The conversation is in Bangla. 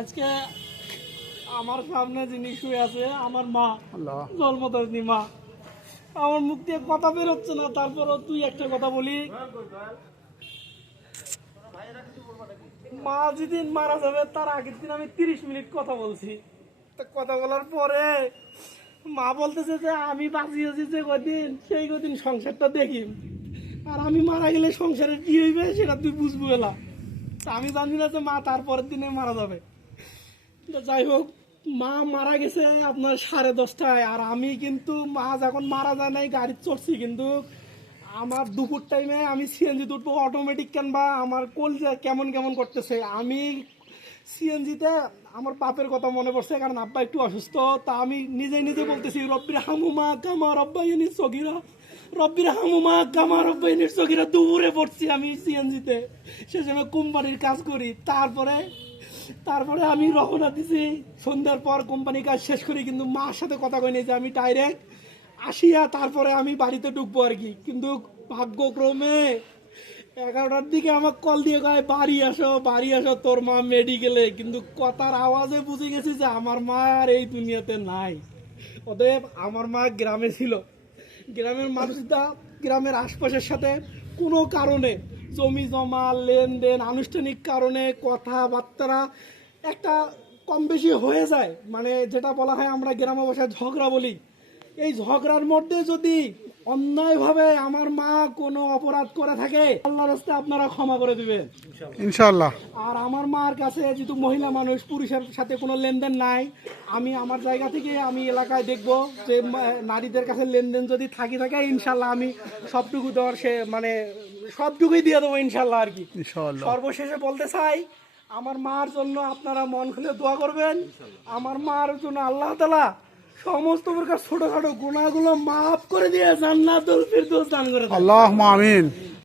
আজকে আমার সামনে যিনি শুয়ে আছে আমার মা, জন্মদাত্রী মা। আমার মুখ দিয়ে কথা বের হচ্ছে না, তারপরও তুই একটা কথা বলি। মা যেদিন মারা যাবে তার আগের দিন আমি 30 মিনিট কথা বলছি। তা কথা বলার পরে মা বলতেছে যে আমি বাঁচিয়েছি যে কদিন সেই কদিন সংসারটা দেখি, আর আমি মারা গেলে সংসারের কি হইবে সেটা তুই বুঝবো এলা। তা আমি জানি না যে মা তারপরের দিনে মারা যাবে। যাই হোক, মা মারা গেছে আপনার 10:30টায়, আর আমি কিন্তু মা যখন মারা যায় নাই গাড়ি চড়ছি, কিন্তু আমার দুপুর টাইমে আমি সিএনজি উঠবো অটোমেটিক কেন বা আমার কলজা কেমন কেমন করতেছে। আমি সিএনজিতে আমার বাপের কথা মনে পড়ছে, কারণ আব্বা একটু অসুস্থ। তা আমি নিজে নিজে বলতেছি রব্বির হামুমা কামা রব্বাইনি সগীরা, রব্বির হামুমা কামা রব্বাইনি সগীরা। দুপুরে পড়ছি আমি সিএনজিতে, সে সময় কোম্পানির কাজ করি। তারপরে আমি রওনা দিছি সন্ধ্যার পর কোম্পানির কাজ শেষ করি, কিন্তু মার সাথে কথা কই নাই যে আমি ডাইরেক্ট আসিয়া তারপরে আমি বাড়িতে ঢুকবো আর কি। কিন্তু ভাগ্যক্রমে 11টার দিকে আমার কল দিয়ে কয় বাড়ি আসো তোর মা মেডিকেলে। কিন্তু কথার আওয়াজে বুঝে গেছি যে আমার মা আর এই দুনিয়াতে নাই। অতএব আমার মা গ্রামে ছিল। গ্রামের মানুষরা গ্রামের আশপাশের সাথে কোনো কারণে জমি জমা লেনদেন আনুষ্ঠানিক কারণে কথাবার্তা একটা কম বেশি হয়ে যায়, মানে যেটা বলা হয় আমরা গ্রামে ভাষায় ঝগড়া বলি। এই ঝগড়ার মধ্যে যদি অন্যায়ভাবে আমার মা কোনো অপরাধ করে থাকে, আল্লাহর রাস্তায় আপনারা ক্ষমা করে দিবেন ইনশাআল্লাহ। আর আমার মার কাছে যেহেতু মহিলা মানুষ, পুরুষের সাথে কোনো লেনদেন নাই, আমি আমার জায়গা থেকে আমি এলাকায় দেখব যে নারীদের কাছে লেনদেন যদি থাকে ইনশাল্লাহ আমি সবটুকু দেওয়ার মানে সবটুকুই দিয়ে দেবো ইনশাল্লাহ আর কি। ইনশাআল্লাহ। সর্বশেষে বলতে চাই, আমার মার জন্য আপনারা মন খুলে দোয়া করবেন। আমার মার জন্য আল্লাহ তাআলা সমস্ত প্রকার ছোটখাটো গুনাহগুলো মাফ করে দিয়ে জান্নাতুল ফিরদৌস দান করে দেন। আল্লাহুম্মা আমিন।